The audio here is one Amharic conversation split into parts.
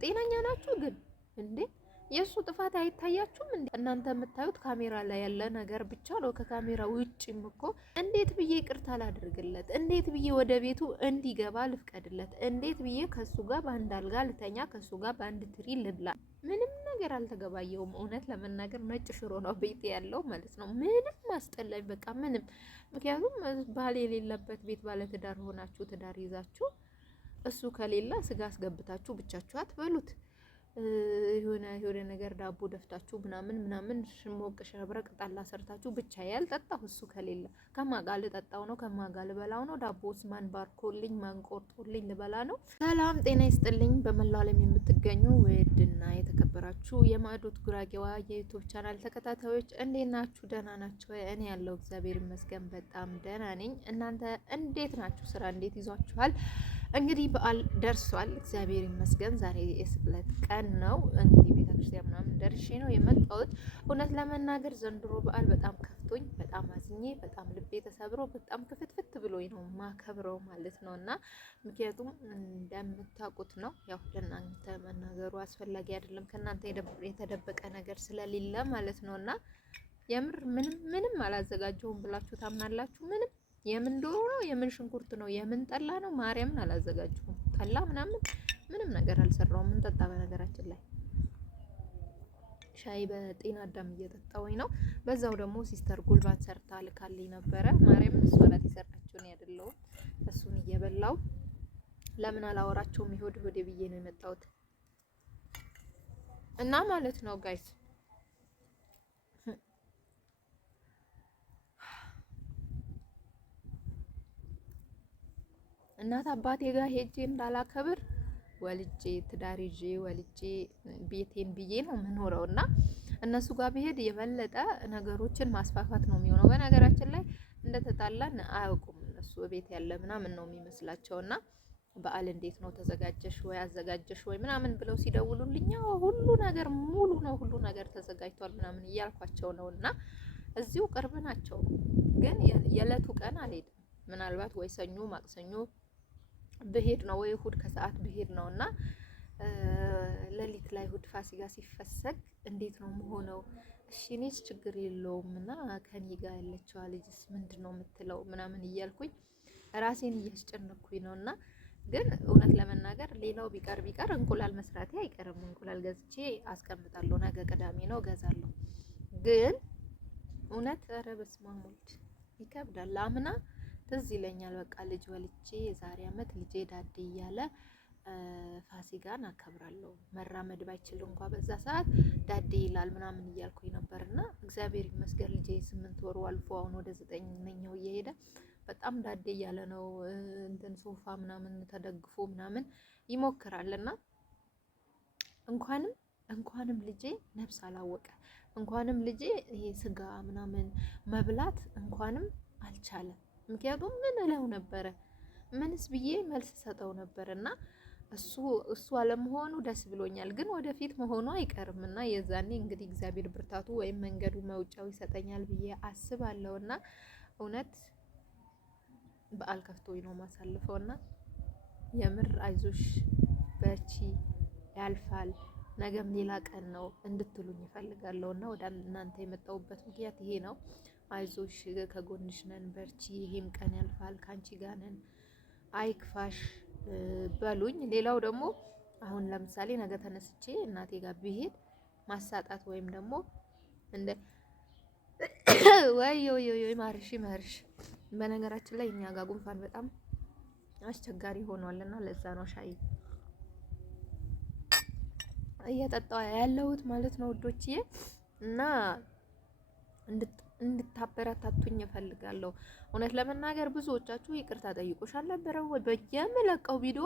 ጤነኛ ናችሁ ግን እንዴ? የሱ ጥፋት አይታያችሁም እንዴ? እናንተ የምታዩት ካሜራ ላይ ያለ ነገር ብቻ ነው። ከካሜራ ውጭም እኮ እንዴት ብዬ ይቅርታ ላድርግለት? እንዴት ብዬ ወደ ቤቱ እንዲገባ ልፍቀድለት? እንዴት ብዬ ከሱ ጋር በአንድ አልጋ ልተኛ? ከሱ ጋር በአንድ ትሪ ልብላ? ምንም ነገር አልተገባየውም። እውነት ለመናገር ነጭ ሽሮ ነው ቤት ያለው ማለት ነው። ምንም አስጠላኝ በቃ ምንም። ምክንያቱም ባል የሌለበት ቤት ባለትዳር ሆናችሁ ትዳር ይዛችሁ እሱ ከሌላ ስጋ አስገብታችሁ ብቻችሁ አትበሉት። የሆነ ነገር ዳቦ ደፍታችሁ ምናምን ሽሞቅ ሸብረቅ ጣላ ሰርታችሁ ብቻ ያልጠጣው እሱ ከሌለ ከማጋል ልጠጣው ነው ከማጋል ልበላው ነው። ዳቦስ ማን ባርኮልኝ ማን ቆርጦልኝ ልበላ ነው። ሰላም ጤና ይስጥልኝ። በመላው ዓለም የምትገኙ ውድና የተከበራችሁ የማዕዶት ጉራጌዋ የዩቲዩብ ቻናል ተከታታዮች እንዴት ናችሁ? ደህና ናችሁ? እኔ ያለው እግዚአብሔር ይመስገን በጣም ደህና ነኝ። እናንተ እንዴት ናችሁ? ስራ እንዴት ይዟችኋል? እንግዲህ በዓል ደርሷል። እግዚአብሔር ይመስገን። ዛሬ የስቅለት ቀን ነው። እንግዲህ ቤተክርስቲያን ምናምን ደርሼ ነው የመጣሁት። እውነት ለመናገር ዘንድሮ በዓል በጣም ከፍቶኝ፣ በጣም አዝኜ፣ በጣም ልቤ ተሰብሮ፣ በጣም ክፍትፍት ብሎኝ ነው ማከብረው ማለት ነው። እና ምክንያቱም እንደምታውቁት ነው ያው ለእናንተ መናገሩ አስፈላጊ አይደለም፣ ከእናንተ የተደበቀ ነገር ስለሌለ ማለት ነው። እና የምር ምንም አላዘጋጀሁም ብላችሁ ታምናላችሁ? የምን ዶሮ ነው? የምን ሽንኩርት ነው? የምን ጠላ ነው? ማርያምን አላዘጋጀሁም። ጠላ ምንም ነገር አልሰራውም። ምን ጠጣ? በነገራችን ላይ ሻይ በጤና አዳም እየጠጣሁኝ ነው። በዛው ደግሞ ሲስተር ጉልባት ሰርታ ልካልኝ ነበረ። ማርያምን እሷ ናት የሰራችው ነው ያደለው። እሱን እየበላው ለምን አላወራቸውም ይሁድ ብዬ ነው የመጣሁት እና ማለት ነው ጋይስ እናት አባቴ ጋር ሄጄ እንዳላከብር ወልጄ ትዳር ይዤ ወልጄ ቤቴን ብዬ ነው የምኖረው እና እነሱ ጋር ብሄድ የበለጠ ነገሮችን ማስፋፋት ነው የሚሆነው። በነገራችን ላይ እንደተጣላን አያውቁም እነሱ ቤት ያለ ምናምን ነው የሚመስላቸውና በዓል እንዴት ነው ተዘጋጀሽ ወይ አዘጋጀሽ ወይ ምናምን ብለው ሲደውሉልኝ ሁሉ ነገር ሙሉ ነው ሁሉ ነገር ተዘጋጅቷል ምናምን እያልኳቸው ነውና እዚሁ ቅርብ ናቸው። ግን የዕለቱ ቀን አልሄድም። ምናልባት ወይ ሰኞ ማክሰኞ ብሄድ ነው ወይ እሁድ ከሰዓት ብሄድ ነውና ሌሊት ላይ እሁድ ፋሲካ ሲፈሰግ እንዴት ነው መሆነው? እሺ እኔስ ችግር የለውምና ከኔ ጋር ያለችዋ ልጅስ ምንድነው የምትለው ምናምን እያልኩኝ ራሴን እያስጨነኩኝ ነውና ግን እውነት ለመናገር ሌላው ቢቀር እንቁላል መስራቴ አይቀርም። እንቁላል ገዝቼ አስቀምጣለሁ። ነገ ቅዳሜ ነው ገዛለሁ። ግን እውነት ኧረ በስመ አብ ወልድ ይከብዳል። አምና ትዝ ይለኛል በቃ ልጅ ወልጄ የዛሬ አመት ልጄ ዳዴ እያለ ፋሲካን አከብራለሁ። መራመድ ባይችል እንኳን በዛ ሰዓት ዳዴ ይላል ምናምን እያልኩኝ ነበርና እግዚአብሔር ይመስገን ልጄ 8 ወሩ አልፎ አሁን ወደ 9ኛው እየሄደ በጣም ዳዴ እያለ ነው። እንትን ሶፋ ምናምን ተደግፎ ምናምን ይሞክራልና እንኳንም ልጄ ነፍስ አላወቀ፣ እንኳንም ልጄ ይሄ ስጋ ምናምን መብላት እንኳንም አልቻለም። ምክንያቱም ምን እለው ነበረ ምንስ ብዬ መልስ ሰጠው ነበርና እሱ አለመሆኑ ደስ ብሎኛል። ግን ወደፊት መሆኑ አይቀርምና የዛኔ እንግዲህ እግዚአብሔር ብርታቱ ወይም መንገዱ መውጫው ይሰጠኛል ብዬ አስባለሁና እውነት በዓል ከፍቶኝ ነው ማሳልፈውና የምር አይዞሽ በርቺ ያልፋል ነገም ሌላ ቀን ነው እንድትሉኝ እፈልጋለሁና ወደ እናንተ የመጣሁበት ምክንያት ይሄ ነው። አይዞሽ ከጎንሽ ነን በርቺ፣ ይሄም ቀን ያልፋል፣ ካንቺ ጋር ነን፣ አይክፋሽ በሉኝ። ሌላው ደግሞ አሁን ለምሳሌ ነገ ተነስቼ እናቴ ጋር ብሄድ ማሳጣት ወይም ደግሞ እንደ ወይ ማርሽ በነገራችን ላይ እኛ ጋር ጉንፋን በጣም አስቸጋሪ ሆኗልና ለዛ ነው ሻይ እየጠጣሁ ያለሁት ማለት ነው ውዶችዬ እና እንድታበረታቱኝ እፈልጋለሁ። እውነት ለመናገር ብዙዎቻችሁ ይቅርታ ጠይቆሽ አልነበረ ወይ በየምለቀው ቪዲዮ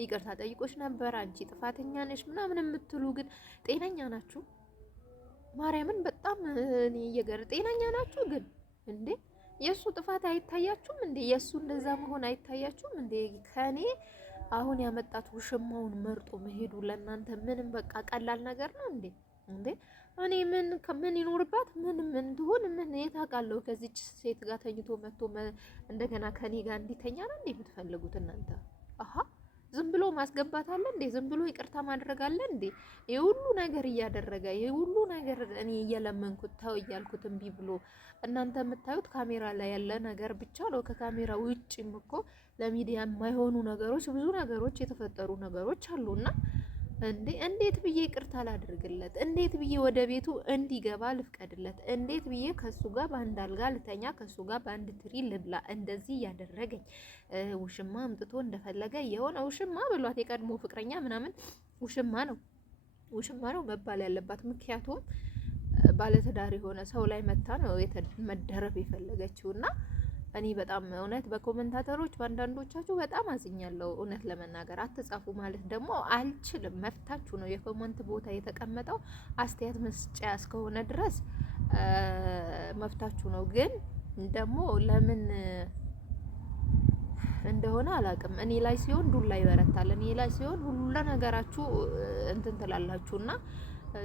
ይቅርታ ጠይቆሽ ነበር አንቺ ጥፋተኛ ነሽ ምናምን የምትሉ ግን ጤነኛ ናችሁ? ማርያምን በጣም እኔ ጤነኛ ናችሁ ግን እንዴ? የሱ ጥፋት አይታያችሁም እንዴ? የሱ እንደዛ መሆን አይታያችሁም እንዴ? ከኔ አሁን ያመጣት ውሽማውን መርጦ መሄዱ ለእናንተ ምንም በቃ ቀላል ነገር ነው እንዴ? እኔ ምን ይኖርባት ምን ትሆን ምን የታውቃለሁ? ከዚች ሴት ጋር ተኝቶ መጥቶ እንደገና ከኔ ጋር እንዲተኛ ነው እንዴ የምትፈልጉት እናንተ? አሃ ዝም ብሎ ማስገባት አለ እንዴ? ዝም ብሎ ይቅርታ ማድረግ አለ እንዴ? ይሄ ሁሉ ነገር እያደረገ ይሄ ሁሉ ነገር እኔ እየለመንኩት ተው እያልኩት እምቢ ብሎ እናንተ የምታዩት ካሜራ ላይ ያለ ነገር ብቻ ነው። ከካሜራ ውጭም እኮ ለሚዲያ የማይሆኑ ነገሮች ብዙ ነገሮች የተፈጠሩ ነገሮች አሉና እንዴት ብዬ ይቅርታ ላድርግለት? እንዴት ብዬ ወደ ቤቱ እንዲገባ ልፍቀድለት? እንዴት ብዬ ከሱ ጋር በአንድ አልጋ ልተኛ? ከሱ ጋር በአንድ ትሪ ልብላ? እንደዚህ እያደረገኝ ውሽማ አምጥቶ እንደፈለገ የሆነ ውሽማ ብሏት የቀድሞ ፍቅረኛ ምናምን ውሽማ ነው መባል ያለባት። ምክንያቱም ባለትዳር የሆነ ሰው ላይ መታ ነው መደረብ የፈለገችውና እኔ በጣም እውነት በኮሜንታተሮች በአንዳንዶቻችሁ በጣም አዝኛለሁ። እውነት ለመናገር አትጻፉ ማለት ደግሞ አልችልም። መፍታችሁ ነው። የኮሜንት ቦታ የተቀመጠው አስተያየት መስጫ እስከሆነ ድረስ መፍታችሁ ነው። ግን ደግሞ ለምን እንደሆነ አላቅም። እኔ ላይ ሲሆን ዱላ ይበረታል። እኔ ላይ ሲሆን ሁሉ ነገራችሁ እንትን ትላላችሁና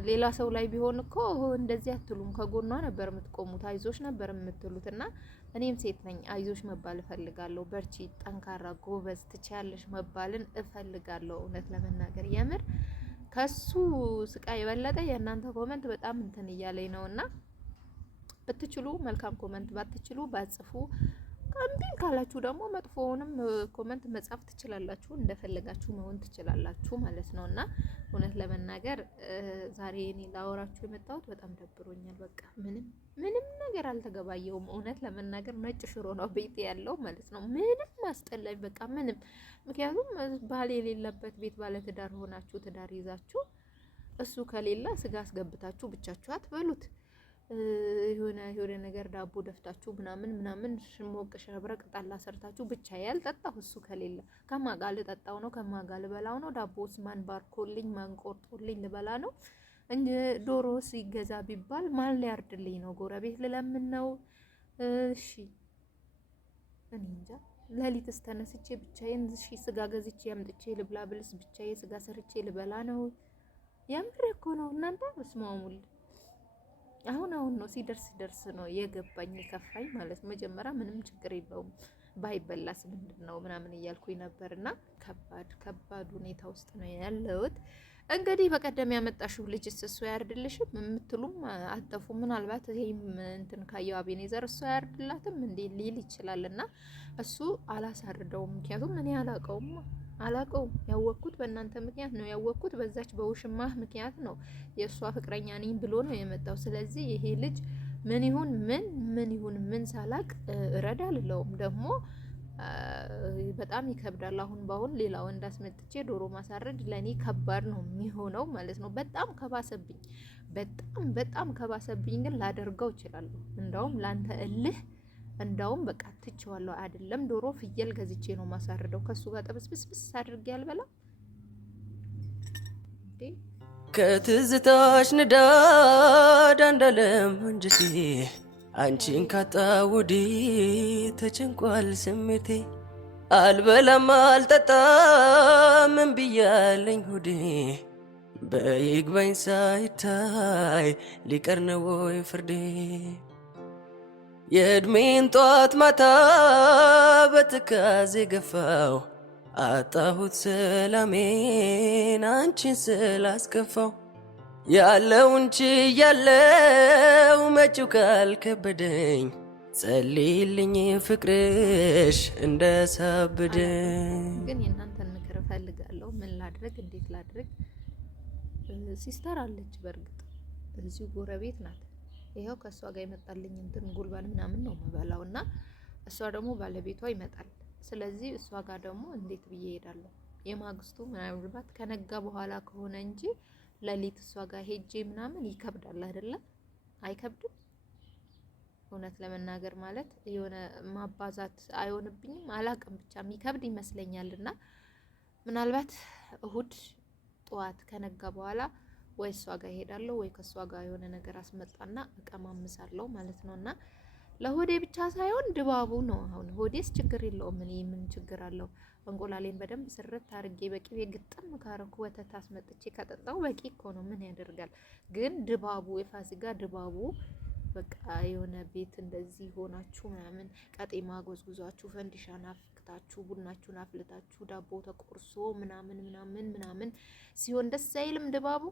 ሌላ ሰው ላይ ቢሆን እኮ እንደዚህ አትሉም። ከጎኗ ነበር የምትቆሙት፣ አይዞሽ ነበር የምትሉት። እና እኔም ሴት ነኝ፣ አይዞሽ መባል እፈልጋለሁ። በርቺ፣ ጠንካራ፣ ጎበዝ፣ ትችያለሽ መባልን እፈልጋለሁ። እውነት ለመናገር የምር ከሱ ስቃይ የበለጠ የእናንተ ኮመንት በጣም እንትን እያለኝ ነውና ብትችሉ መልካም ኮመንት፣ ባትችሉ ባጽፉ። እምቢም ካላችሁ ደግሞ መጥፎውንም ኮመንት መጻፍ ትችላላችሁ፣ እንደፈለጋችሁ መሆን ትችላላችሁ ማለት ነው። እና እውነት ለመናገር ዛሬ እኔ ላወራችሁ የመጣሁት በጣም ደብሮኛል። በቃ ምንም ነገር አልተገባየውም። እውነት ለመናገር ነጭ ሽሮ ነው ቤት ያለው ማለት ነው። ምንም አስጠላኝ፣ በቃ ምንም። ምክንያቱም ባል የሌለበት ቤት ባለትዳር ሆናችሁ ትዳር ይዛችሁ እሱ ከሌላ ስጋ አስገብታችሁ ብቻችሁ አትበሉት። የሆነ ነገር ዳቦ ደፍታችሁ ምናምን ሽሞቅ ሸብረቅ ጣላ ሰርታችሁ ብቻ ያልጠጣሁ እሱ ከሌለ ከማጋ ልጠጣው ነው፣ ከማጋ ልበላው ነው። ዳቦስ ማን ባርኮልኝ ማን ቆርጦልኝ ልበላ ነው እንጂ ዶሮ ሲገዛ ቢባል ማን ሊያርድልኝ ነው? ጎረቤት ልለምን ነው? እሺ እኔ እንጃ። ለሊትስ ተነስቼ ብቻዬን ስጋ ገዝቼ አምጥቼ ልብላ ብልስ ብቻዬ ስጋ ሰርቼ ልበላ ነው? የምር እኮ ነው እናንተ መስማሙል። አሁን ነው ሲደርስ ነው የገባኝ የከፋኝ ማለት ነው። መጀመሪያ ምንም ችግር የለውም ባይበላስ ምንድነው ምናምን እያልኩኝ ነበርና ከባድ ሁኔታ ውስጥ ነው ያለሁት። እንግዲህ በቀደም ያመጣሽው ልጅስ እሱ ያርድልሽም የምትሉም አጠፉ። ምናልባት ይሄም እንትን ካየው አቤኔዘር እሱ ያርድላትም እንዴ ሊል ይችላልና እሱ አላሳርደውም። ምክንያቱም እኔ አላቀውም ያወቅኩት በእናንተ ምክንያት ነው ያወቅኩት። በዛች በውሽማህ ምክንያት ነው የእሷ ፍቅረኛ ነኝ ብሎ ነው የመጣው። ስለዚህ ይሄ ልጅ ምን ይሁን ምን ሳላቅ እረዳልለውም። ደግሞ በጣም ይከብዳል። አሁን ባሁን ሌላ ወንድ አስመጥቼ ዶሮ ማሳረድ ለኔ ከባድ ነው የሚሆነው ማለት ነው። በጣም ከባሰብኝ ግን ላደርገው እችላለሁ። እንደውም ላንተ እልህ እንዳውም በቃ ትቼዋለሁ። አይደለም ዶሮ ፍየል ገዝቼ ነው ማሳርደው። ከሱ ጋር ጥብስብስ አድርጌ ያልበላ ከትዝታሽ ንዳድ አንዳለም እንጂ አንቺን ካጣ ወዲህ ተጨንቋል ስሜቴ። አልበላም አልጠጣም እምቢ ያለኝ ሆዴ በይግባኝ ሳይታይ ሊቀር ነው ወይ ፍርዴ? የእድሜን ጧት ማታ በትካዜ ገፋው አጣሁት ሰላሜን አንቺን ስላስከፋው። ያለው እንቺ ያለው መጪው ካልከበደኝ ጸልይልኝ ፍቅርሽ እንደሳብደኝ። ግን የእናንተን ምክር እፈልጋለሁ። ምን ላድርግ? እንዴት ላድርግ? ሲስተር አለች፣ በእርግጥ እዚሁ ጎረቤት ናት። ይሄው ከሷ ጋር ይመጣልኝ እንትን ጉልባን ምናምን ነው መበላውና እሷ ደግሞ ባለቤቷ ይመጣል። ስለዚህ እሷ ጋር ደግሞ እንዴት ብዬ እሄዳለሁ? የማግስቱ ምናልባት ከነጋ በኋላ ከሆነ እንጂ ለሊት እሷ ጋር ሄጄ ምናምን ይከብዳል አይደለ? አይከብድም? እውነት ለመናገር ማለት የሆነ ማባዛት አይሆንብኝም፣ አላቅም ብቻ የሚከብድ ይመስለኛልና ምናልባት እሁድ ጠዋት ከነጋ በኋላ ወይ እሷ ጋር እሄዳለሁ ወይ ከሷ ጋር የሆነ ነገር አስመጣና እቀማምሳለሁ ማለት ነውና ለሆዴ ብቻ ሳይሆን ድባቡ ነው። አሁን ሆዴስ ችግር የለውም። እኔ ምን ችግር አለው? እንቁላሌን በደንብ ስርት አድርጌ በቂቤ ግጥም ካረኩ ወተት አስመጥቼ ከጠጣው በቂ እኮ ነው። ምን ያደርጋል? ግን ድባቡ የፋሲካ ድባቡ በቃ የሆነ ቤት እንደዚህ ሆናችሁ ምናምን ቀጤማ ጎዝጉዛችሁ ፈንዲሻን አፍክታችሁ ቡናችሁን አፍልታችሁ ዳቦ ተቆርሶ ምናምን ምናምን ምናምን ሲሆን ደስ አይልም ድባቡ?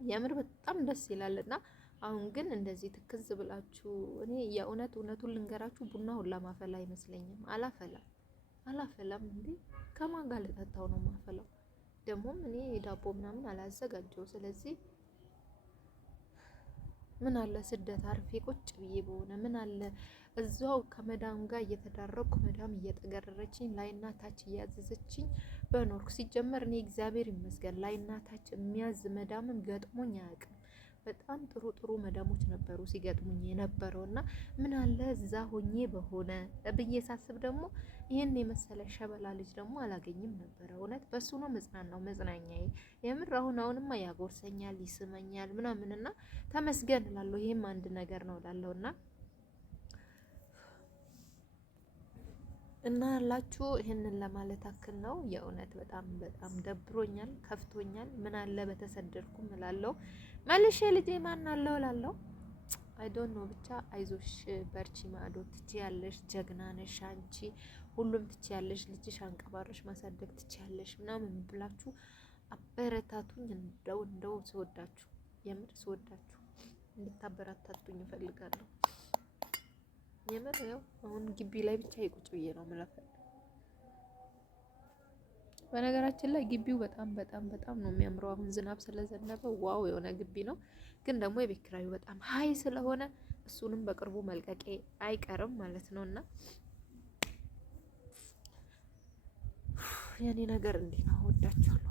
የምር በጣም ደስ ይላልና አሁን ግን እንደዚህ ትክዝ ብላችሁ እኔ እውነቱን ልንገራችሁ ቡና ሁላ ማፈላ አይመስለኝም። አላፈላም እንዴ ከማን ጋር ልጠጣው ነው ማፈላው? ደግሞም እኔ ዳቦ ምናምን አላዘጋጀው። ስለዚህ ምን አለ ስደት አርፌ ቁጭ ብዬ በሆነ ምን አለ እዛው ከመዳም ጋር እየተዳረኩ መዳም እየጠገረረችኝ ላይና ታች እያዘዘችኝ በኖርኩ። ሲጀመር እኔ እግዚአብሔር ይመስገን ላይና ታች የሚያዝ መዳምም ገጥሞኝ አያውቅም። በጣም ጥሩ መዳሞች ነበሩ ሲገጥሙኝ የነበረውና ምን አለ እዛ ሆኜ በሆነ ብዬ ሳስብ ደግሞ ይሄን የመሰለ ሸበላ ልጅ ደግሞ አላገኝም ነበረ። እውነት በሱ ነው መጽናኛዬ። የምር አሁንማ ያጎርሰኛል፣ ይስመኛል ምናምንና ተመስገን እላለሁ። ይሄም አንድ ነገር ነው እላለሁና እና ያላችሁ ይሄንን ለማለት አክል ነው። የእውነት በጣም ደብሮኛል፣ ከፍቶኛል። ምን አለ በተሰደድኩም እላለሁ። መልሼ ልጄ ማን አለው እላለሁ። አይ ዶንት ኖ ብቻ አይዞሽ፣ በርቺ፣ ማዶ ትችያለሽ፣ ጀግና ነሽ አንቺ፣ ሁሉም ትችያለሽ፣ ልጅሽ አንቀባረሽ ማሳደግ ትችያለሽ ምናምን ብላችሁ አበረታቱኝ። እንደው ስወዳችሁ፣ የምር ስወዳችሁ እንድታበረታቱኝ እፈልጋለሁ። የምር ያው አሁን ግቢ ላይ ብቻ ይቁጭ ብዬ ነው የምለፈው። በነገራችን ላይ ግቢው በጣም ነው የሚያምረው። አሁን ዝናብ ስለዘነበ ዋው የሆነ ግቢ ነው። ግን ደግሞ የቤት ኪራዩ በጣም ሀይ ስለሆነ እሱንም በቅርቡ መልቀቄ አይቀርም ማለት ነውና የኔ ነገር እንዲህ ነው። ወዳችኋለሁ።